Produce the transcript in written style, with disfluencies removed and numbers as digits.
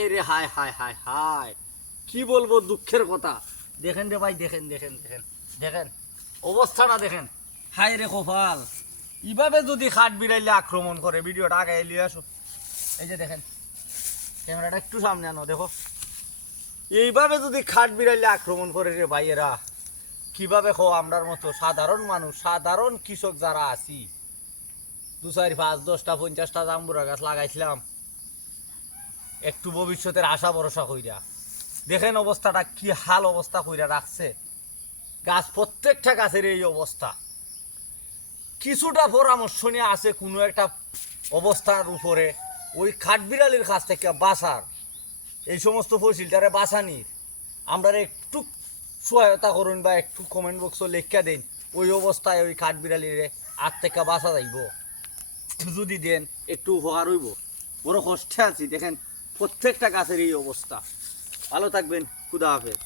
হায় রে হায় হায় হায় হায়, কি বলবো দুঃখের কথা। দেখেন রে ভাই, দেখেন দেখেন দেখেন দেখেন অবস্থাটা দেখেন। হায় রে কপাল, এইভাবে যদি খাট বিড়াইলে আক্রমণ করে, ভিডিওটা আগে এলিয়ে আসো। এই যে দেখেন, ক্যামেরাটা একটু সামনে আনো, দেখো এইভাবে যদি খাট বিড়াইলে আক্রমণ করে রে ভাইয়েরা, কিভাবে খো আমরার মতো সাধারণ মানুষ, সাধারণ কৃষক যারা আছি, 2 4 5 10টা 50টা জাম্বুরা গাছ লাগাইছিলাম একটু ভবিষ্যতের আশা ভরসা কইরা, দেখেন অবস্থাটা কি হাল অবস্থা কইরা রাখছে। গাছ প্রত্যেকটা গাছের এই অবস্থা। কিছুটা পরামর্শ নিয়ে আছে কোনো একটা অবস্থার উপরে, ওই খাটবিড়ালির কাছ থেকে বাঁচার, এই সমস্ত ফসিলটারে বাঁচানির আমরা একটু সহায়তা করুন, বা একটু কমেন্ট বক্সে লেখা দিন ওই অবস্থায় ওই খাটবিড়ালিরে আর থেকে বাঁচা যাইব। যদি দেন একটু উপকার হইব। বড় কষ্টে আছি, দেখেন প্রত্যেকটা গাছের এই অবস্থা। ভালো থাকবেন, খুদা হাফেজ।